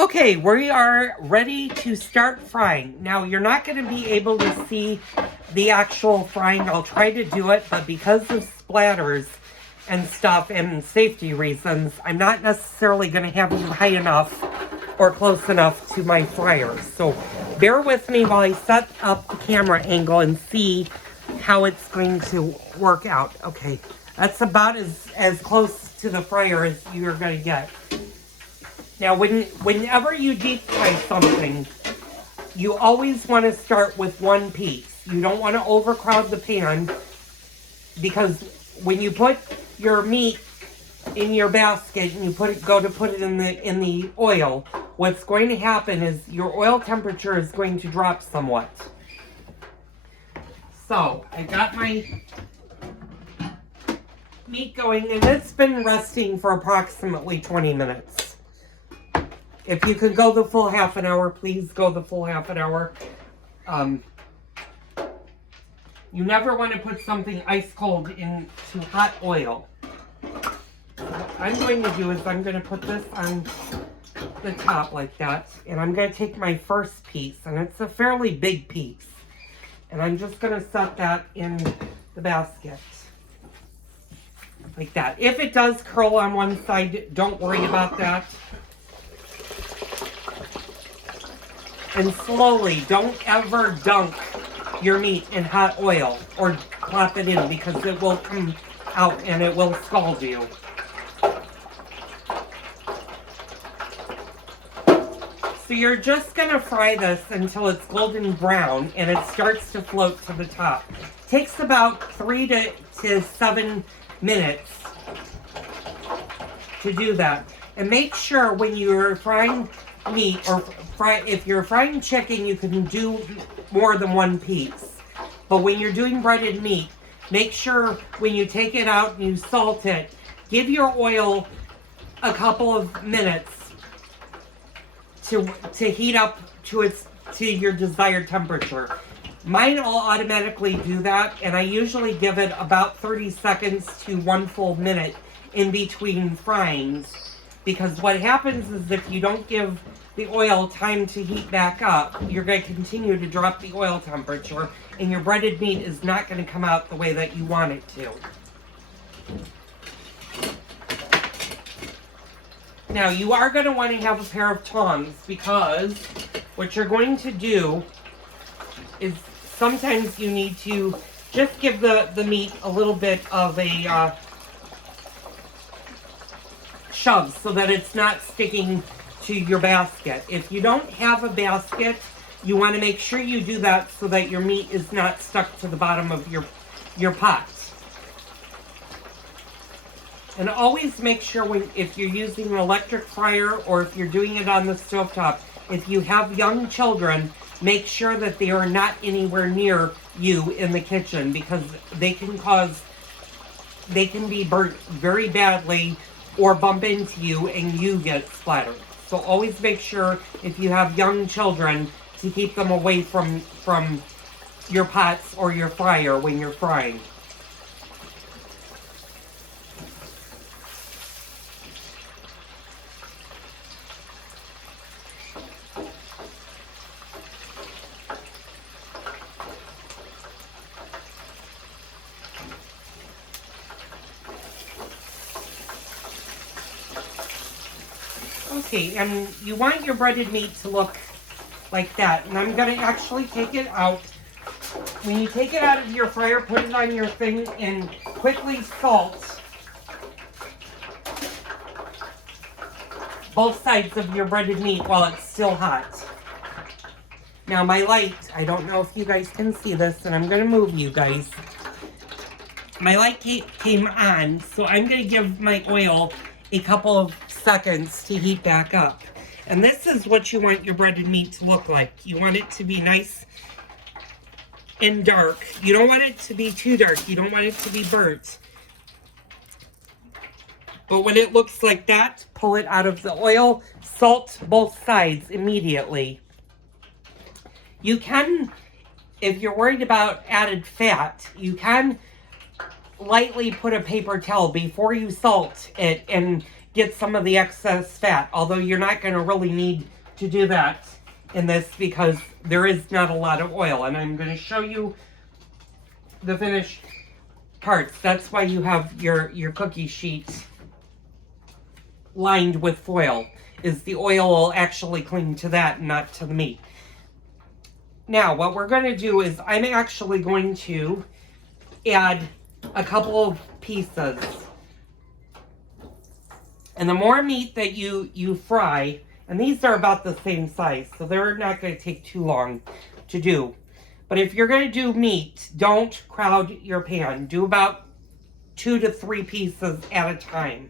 Okay, we are ready to start frying. Now, you're not going to be able to see the actual frying. I'll try to do it, but because of splatters and stuff and safety reasons, I'm not necessarily going to have you high enough or close enough to my fryer. So bear with me while I set up the camera angle and see how it's going to work out. Okay, that's about as close to the fryer as you're going to get. Now, whenever you deep fry something, you always want to start with one piece. You don't want to overcrowd the pan, because when you put your meat in your basket and you go to put it in the oil, what's going to happen is your oil temperature is going to drop somewhat. So I got my meat going, and it's been resting for approximately 20 minutes. If you could go the full half an hour, please go the full half an hour. You never want to put something ice cold into hot oil. What I'm going to do is I'm going to put this on the top like that, and I'm going to take my first piece, and it's a fairly big piece, and I'm just going to set that in the basket like that. If it does curl on one side, don't worry about that. And slowly, don't ever dunk your meat in hot oil or plop it in, because it will come out and it will scald you. So you're just going to fry this until it's golden brown and it starts to float to the top. Takes about 3 to 7 minutes to do that. And make sure when you're frying meat, or if you're frying chicken, you can do more than one piece. But when you're doing breaded meat, make sure when you take it out and you salt it, give your oil a couple of minutes to heat up to your desired temperature. Mine will automatically do that, and I usually give it about 30 seconds to 1 full minute in between fryings. Because what happens is, if you don't give the oil time to heat back up, you're going to continue to drop the oil temperature, and your breaded meat is not going to come out the way that you want it to. Now, you are going to want to have a pair of tongs, because what you're going to do is sometimes you need to just give the meat a little bit of a shove so that it's not sticking to your basket. If you don't have a basket, you want to make sure you do that so that your meat is not stuck to the bottom of your pot. And always make sure if you're using an electric fryer or if you're doing it on the stovetop, if you have young children, make sure that they are not anywhere near you in the kitchen, because they can be burnt very badly or bump into you and you get splattered. So always make sure, if you have young children, to keep them away from your pots or your fryer when you're frying. Okay, and you want your breaded meat to look like that. And I'm going to actually take it out. When you take it out of your fryer, put it on your thing and quickly salt both sides of your breaded meat while it's still hot. Now, my light, I don't know if you guys can see this, and I'm going to move you guys. My light came on, so I'm going to give my oil a couple of seconds to heat back up. And this is what you want your breaded meat to look like. You want it to be nice and dark. You don't want it to be too dark. You don't want it to be burnt. But when it looks like that, pull it out of the oil, salt both sides immediately. You can, if you're worried about added fat, you can lightly put a paper towel before you salt it and get some of the excess fat. Although you're not going to really need to do that in this because there is not a lot of oil. And I'm going to show you the finished parts. That's why you have your cookie sheet lined with foil, is the oil will actually cling to that and not to the meat. Now, what we're going to do is I'm actually going to add a couple of pieces. And the more meat that you fry, and these are about the same size, so they're not going to take too long to do. But if you're going to do meat, don't crowd your pan. Do about 2 to 3 pieces at a time.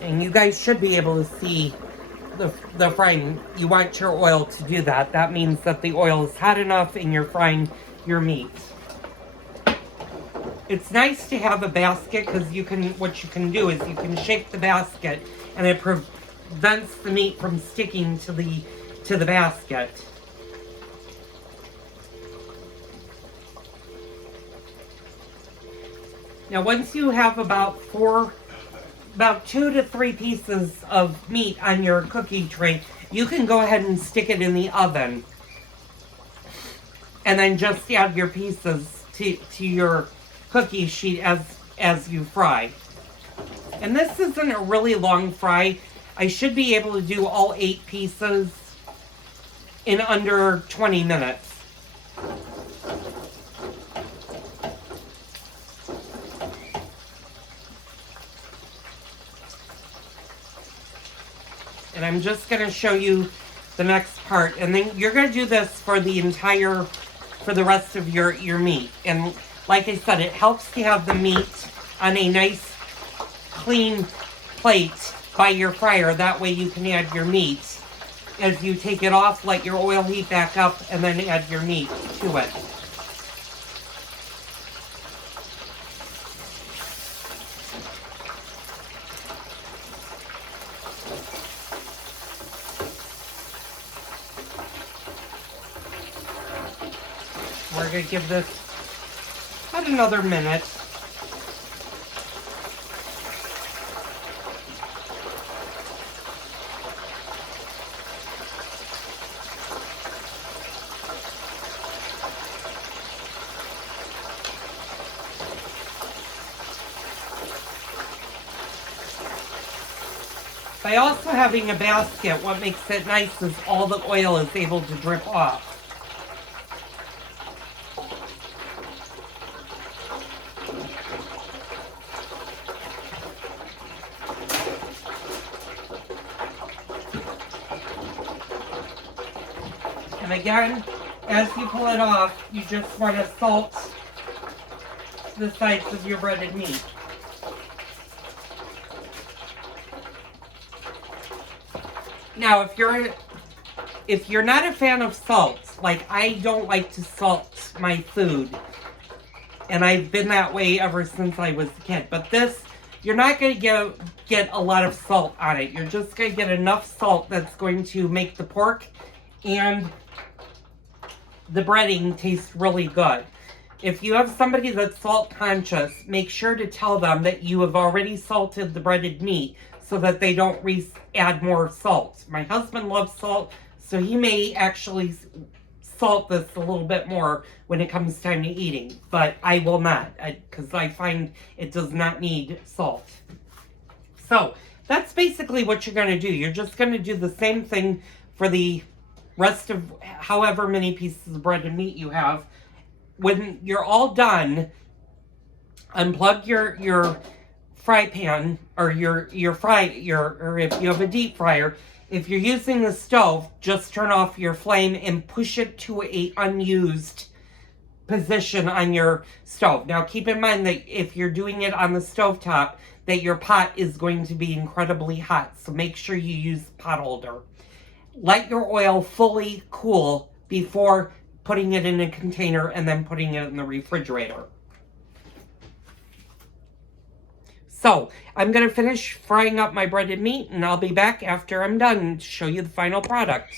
And you guys should be able to see the frying. You want your oil to do that. That means that the oil is hot enough and you're frying your meat. It's nice to have a basket because what you can do is you can shake the basket and it prevents the meat from sticking to the basket. Now once you have about 2 to 3 pieces of meat on your cookie tray, you can go ahead and stick it in the oven. And then just add your pieces to your cookie sheet as you fry. And this isn't a really long fry. I should be able to do all 8 pieces in under 20 minutes. And I'm just going to show you the next part. And then you're going to do this for the rest of your meat. And like I said, it helps to have the meat on a nice, clean plate by your fryer. That way you can add your meat. As you take it off, let your oil heat back up, and then add your meat to it. We're going to give this about another minute. By also having a basket, what makes it nice is all the oil is able to drip off. And again, as you pull it off, you just want to salt the sides of your breaded meat. Now, if you're not a fan of salt, like I don't like to salt my food, and I've been that way ever since I was a kid, but this, you're not going to get a lot of salt on it. You're just going to get enough salt that's going to make the pork and the breading taste really good. If you have somebody that's salt conscious, make sure to tell them that you have already salted the breaded meat so that they don't add more salt. My husband loves salt, so he may actually salt this a little bit more when it comes time to eating, but I will not, because I find it does not need salt. So that's basically what you're going to do. You're just going to do the same thing for the rest of however many pieces of bread and meat you have. When you're all done, unplug your fry pan or or if you have a deep fryer. If you're using the stove, just turn off your flame and push it to a unused position on your stove. Now keep in mind that if you're doing it on the stovetop, that your pot is going to be incredibly hot. So make sure you use pot holder. Let your oil fully cool before putting it in a container and then putting it in the refrigerator. So, I'm going to finish frying up my breaded meat and I'll be back after I'm done to show you the final product.